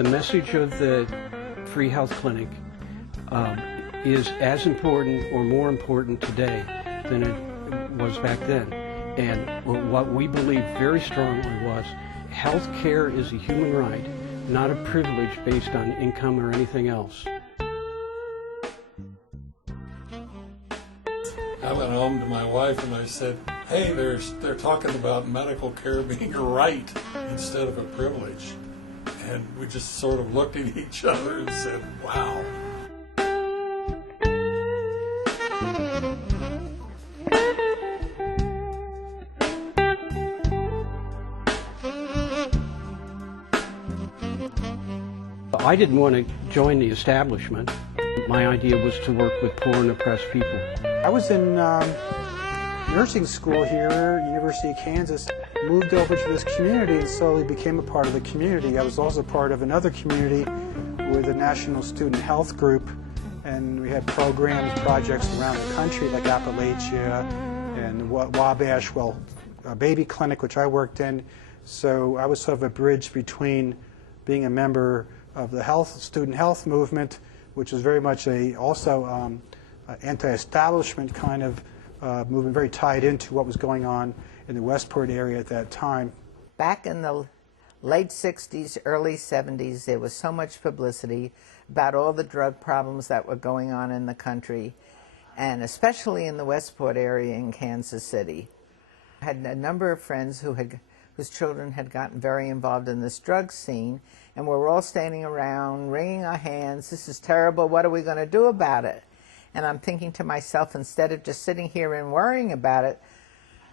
The message of the Free Health Clinic is as important or more important today than it was back then. And what we believe very strongly was health care is a human right, not a privilege based on income or anything else. I went home to my wife and I said, hey, they're talking about medical care being a right instead of a privilege. And we just sort of looked at each other and said, wow. I didn't want to join the establishment. My idea was to work with poor and oppressed people. I was in nursing school here, University of Kansas, moved over to this community and slowly became a part of the community. I was also part of another community with a National Student Health Group, and we had programs, projects around the country like Appalachia and Wabash, a baby clinic which I worked in. So I was sort of a bridge between being a member of the student health movement, which is very much also anti-establishment kind of movement, very tied into what was going on in the Westport area at that time. Back in the late 60s, early 70s, there was so much publicity about all the drug problems that were going on in the country, and especially in the Westport area in Kansas City. I had a number of friends whose children had gotten very involved in this drug scene, and we were all standing around, wringing our hands, this is terrible, what are we going to do about it? And I'm thinking to myself, instead of just sitting here and worrying about it,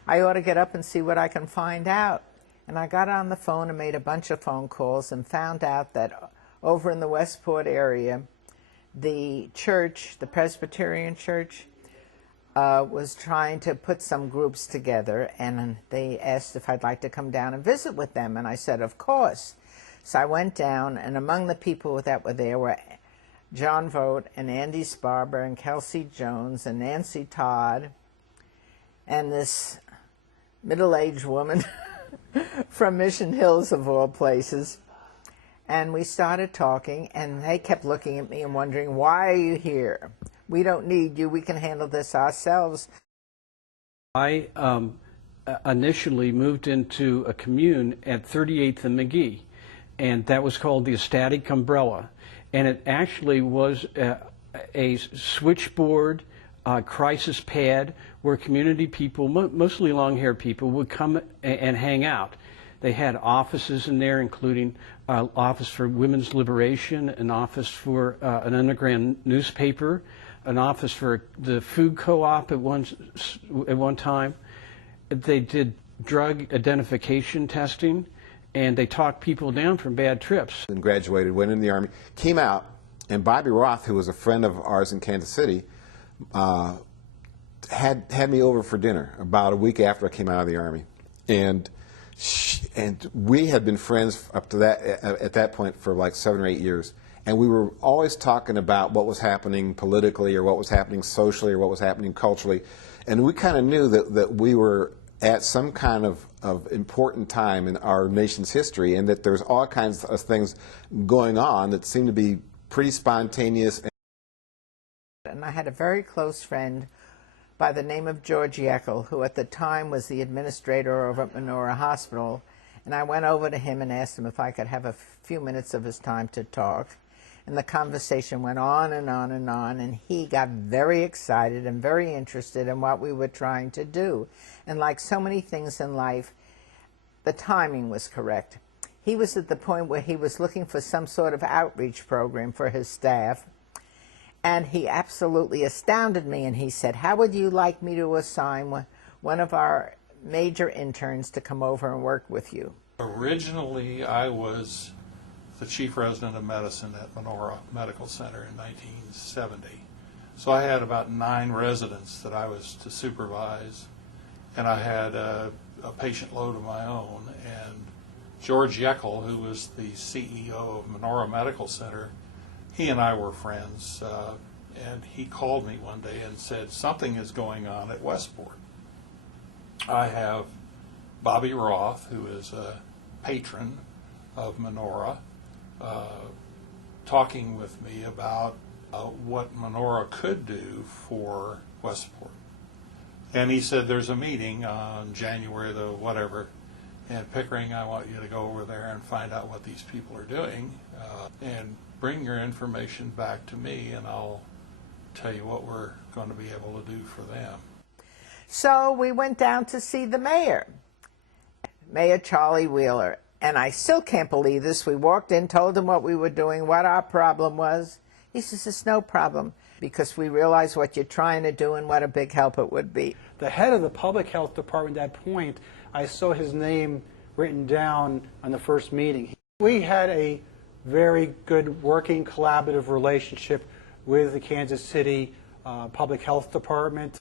I ought to get up and see what I can find out. And I got on the phone and made a bunch of phone calls and found out that over in the Westport area, the church, the Presbyterian Church, was trying to put some groups together, and they asked if I'd like to come down and visit with them, and I said, of course. So I went down, and among the people that were there were John Vogt and Andy Sparber and Kelsey Jones and Nancy Todd and this middle-aged woman from Mission Hills, of all places. And we started talking, and they kept looking at me and wondering, why are you here? We don't need you. We can handle this ourselves. I initially moved into a commune at 38th and McGee, and that was called the Ecstatic Umbrella. And it actually was a switchboard crisis pad where community people, mostly long-haired people, would come and hang out. They had offices in there, including an office for women's liberation, an office for an underground newspaper, an office for the food co-op at one time. They did drug identification testing, and they talked people down from bad trips. And graduated, went in the Army, came out, and Bobby Roth, who was a friend of ours in Kansas City, had me over for dinner about a week after I came out of the Army. And we had been friends up to that, at that point, for like 7 or 8 years. And we were always talking about what was happening politically, or what was happening socially, or what was happening culturally. And we kind of knew that we were at some kind of important time in our nation's history, and that there's all kinds of things going on that seemed to be pretty spontaneous. And I had a very close friend by the name of George Yeckel, who at the time was the administrator over at Menorah Hospital, and I went over to him and asked him if I could have a few minutes of his time to talk. And the conversation went on and on and on, and he got very excited and very interested in what we were trying to do. And like so many things in life, the timing was correct. He was at the point where he was looking for some sort of outreach program for his staff, and he absolutely astounded me, and he said, how would you like me to assign one of our major interns to come over and work with you? Originally, I was the chief resident of medicine at Menorah Medical Center in 1970. So I had about 9 residents that I was to supervise, and I had a patient load of my own. And George Yeckel, who was the CEO of Menorah Medical Center, he and I were friends, and he called me one day and said, something is going on at Westport. I have Bobby Roth, who is a patron of Menorah, talking with me about what Menorah could do for Westport. And he said, there's a meeting on January the whatever, and Pickering, I want you to go over there and find out what these people are doing, and bring your information back to me, and I'll tell you what we're going to be able to do for them. So we went down to see the mayor, Mayor Charlie Wheeler. And I still can't believe this. We walked in, told him what we were doing, what our problem was. He says, it's no problem, because we realize what you're trying to do and what a big help it would be. The head of the public health department at that point, I saw his name written down on the first meeting. We had a very good working collaborative relationship with the Kansas City Public Health Department.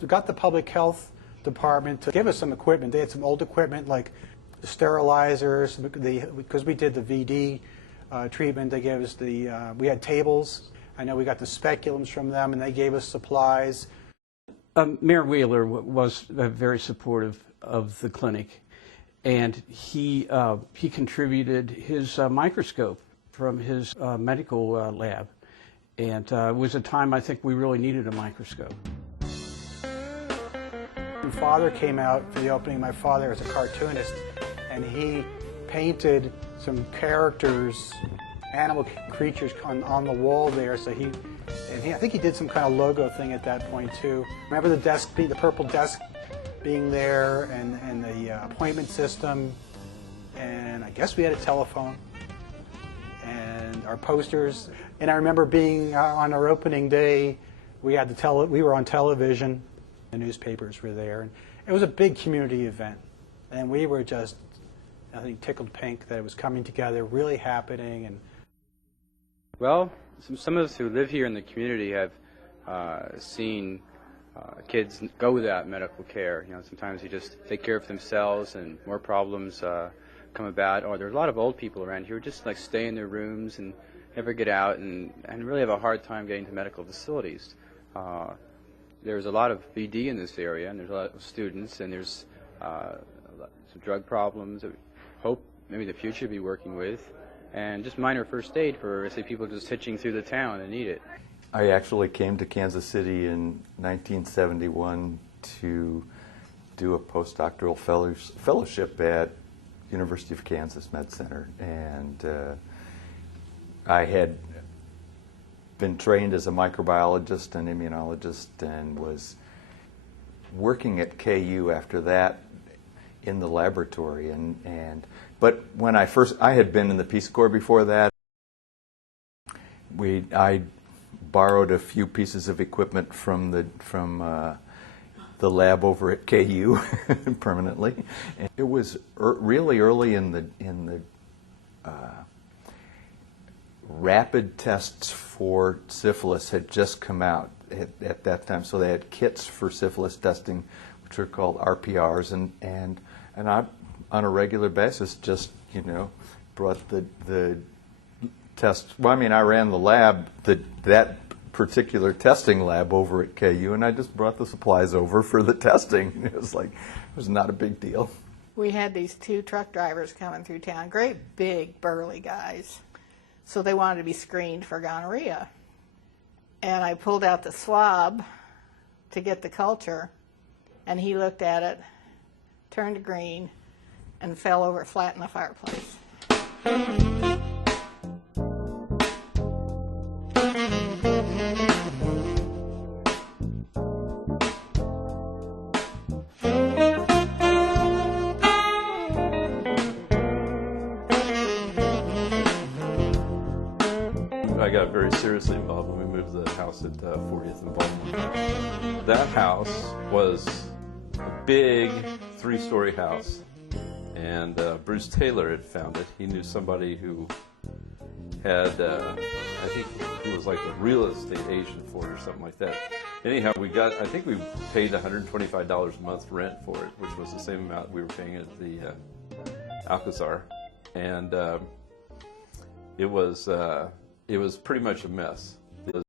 We got the Public Health Department to give us some equipment. They had some old equipment like the sterilizers, because we did the VD treatment. They gave us we had tables. I know we got the speculums from them, and they gave us supplies. Mayor Wheeler was very supportive of the clinic, and he contributed his microscope from his medical lab, and it was a time I think we really needed a microscope. My father came out for the opening. My father is a cartoonist, and he painted some characters, animal creatures on the wall there. So I think he did some kind of logo thing at that point too. Remember the purple desk being there, and the appointment system, and I guess we had a telephone, and our posters. And I remember being on our opening day, we were on television, the newspapers were there, and it was a big community event, and we were just, I think, tickled pink that it was coming together, really happening. And well, some of us who live here in the community have seen kids go without medical care. You know, sometimes they just take care of themselves, and more problems come about. Or there's a lot of old people around here who just like stay in their rooms and never get out, and really have a hard time getting to medical facilities. There's a lot of VD in this area, and there's a lot of students, and there's some drug problems that we hope maybe in the future be working with, and just minor first aid for, say, people just hitching through the town and need it. I actually came to Kansas City in 1971 to do a postdoctoral fellowship at University of Kansas Med Center, and I had been trained as a microbiologist and immunologist, and was working at KU after that in the laboratory. But when I had been in the Peace Corps before that. I borrowed a few pieces of equipment from the lab over at KU permanently. And it was really early in the rapid tests for syphilis had just come out at that time, so they had kits for syphilis testing, which are called RPRs, and I, on a regular basis, just brought the test. Well, I mean, I ran the lab, that particular testing lab over at KU, and I just brought the supplies over for the testing. It was not a big deal. We had these two truck drivers coming through town, great big burly guys. So they wanted to be screened for gonorrhea. And I pulled out the swab to get the culture, and he looked at it, turned green, and fell over flat in the fireplace. I got very seriously involved when we moved to the house at 40th and Baltimore. That house was a big 3-story house, and Bruce Taylor had found it. He knew somebody who had, I think he was like a real estate agent for it or something like that. Anyhow, I think we paid $125 a month rent for it, which was the same amount we were paying at the Alcazar. And it was pretty much a mess.